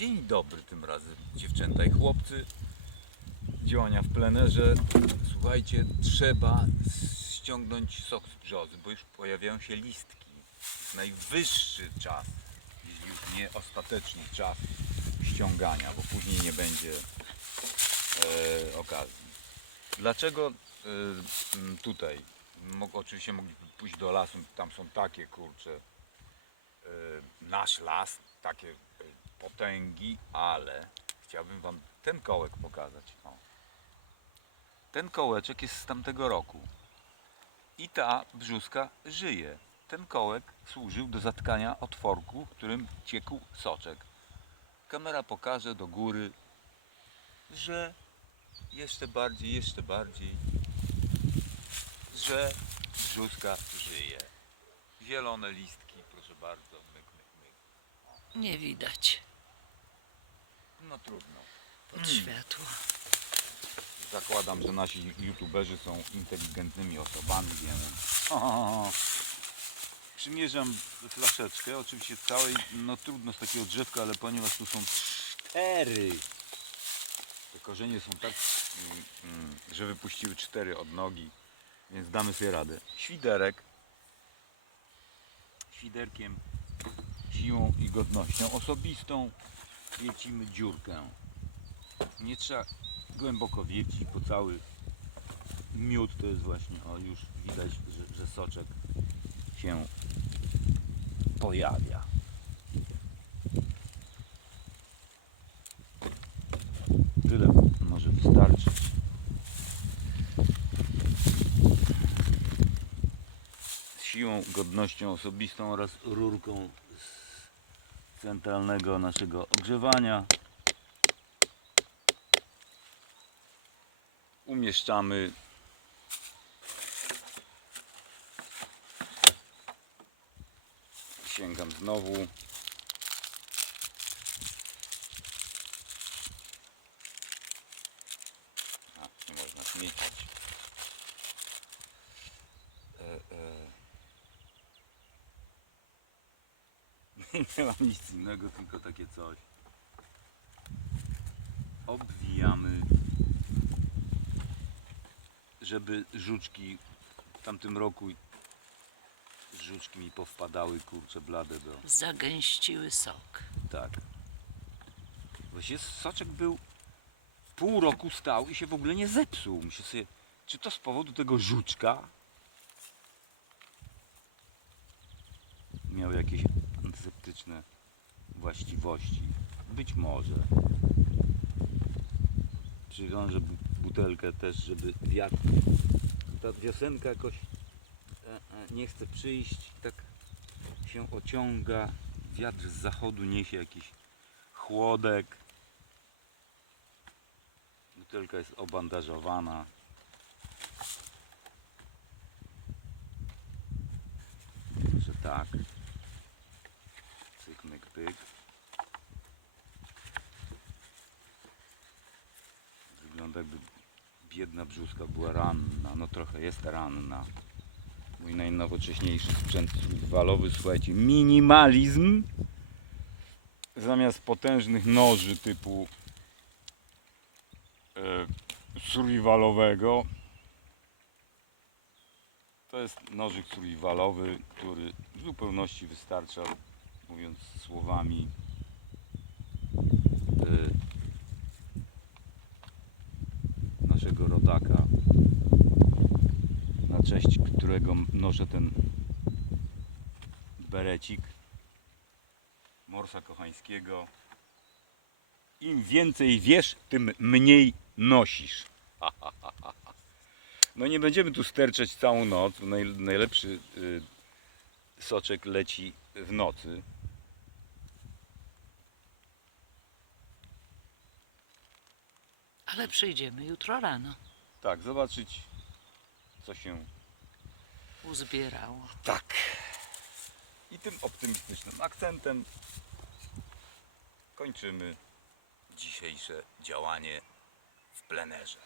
Dzień dobry tym razem dziewczęta i chłopcy. Działania w plenerze. Słuchajcie, trzeba ściągnąć sok z brzozy, bo już pojawiają się listki. Najwyższy czas, jeśli już nie ostateczny czas ściągania, bo później nie będzie e, okazji. Dlaczego e, tutaj? Mog, oczywiście mogliby pójść do lasu, tam są takie kurcze e, nasz las, takie e, potęgi, ale chciałbym Wam ten kołek pokazać. O. Ten kołeczek jest z tamtego roku i ta brzuska żyje. Ten kołek służył do zatkania otworku, którym ciekł soczek. Kamera pokaże do góry, że jeszcze bardziej, jeszcze bardziej, że brzuska żyje. Zielone listki, proszę bardzo, myk, myk, myk. Nie widać No trudno. pod światło. Zakładam, że nasi youtuberzy są inteligentnymi osobami, więc... Przymierzam flaszeczkę, oczywiście całej, no trudno z takiego drzewka, ale ponieważ tu są cztery, te korzenie są tak, mm, mm, że wypuściły cztery odnogi, więc damy sobie radę. Świderek, świderkiem, siłą i godnością osobistą wiecimy dziurkę. Nie trzeba głęboko wiercić, bo cały miód to jest właśnie, o już widać, że, że soczek się pojawia. Tyle może wystarczyć. Z siłą, godnością osobistą oraz rurką centralnego naszego ogrzewania. Umieszczamy sięgam znowu. A, nie można śmiecić nie mam nic innego tylko takie coś. Obwijamy żeby żuczki w tamtym roku żuczki mi powpadały kurcze blade do Zagęściły sok. tak. Właśnie soczek był pół roku stał i się w ogóle nie zepsuł. Myślę sobie czy to z powodu tego żuczka? Miał jakieś właściwości. Być może. Przywiążę bu- butelkę też, żeby wiatr, ta wiosenka jakoś e, e, nie chce przyjść, tak się ociąga, wiatr z zachodu niesie jakiś chłodek, butelka jest obandażowana. Że tak. Pyk. Wygląda jakby biedna brzuska była ranna. No trochę jest ranna. Mój najnowocześniejszy sprzęt walowy, słuchajcie, minimalizm. Zamiast potężnych noży typu e, survivalowego to jest nożyk survivalowy, który w zupełności wystarcza, mówiąc słowami e, naszego rodaka, na cześć którego noszę ten berecik Morsa Kochańskiego. Im więcej wiesz, tym mniej nosisz. No nie będziemy tu sterczeć całą noc. Naj, najlepszy y, soczek leci w nocy. Ale przyjdziemy jutro rano. Tak, zobaczyć co się Uzbierało. Tak. I tym optymistycznym akcentem kończymy dzisiejsze działanie w plenerze.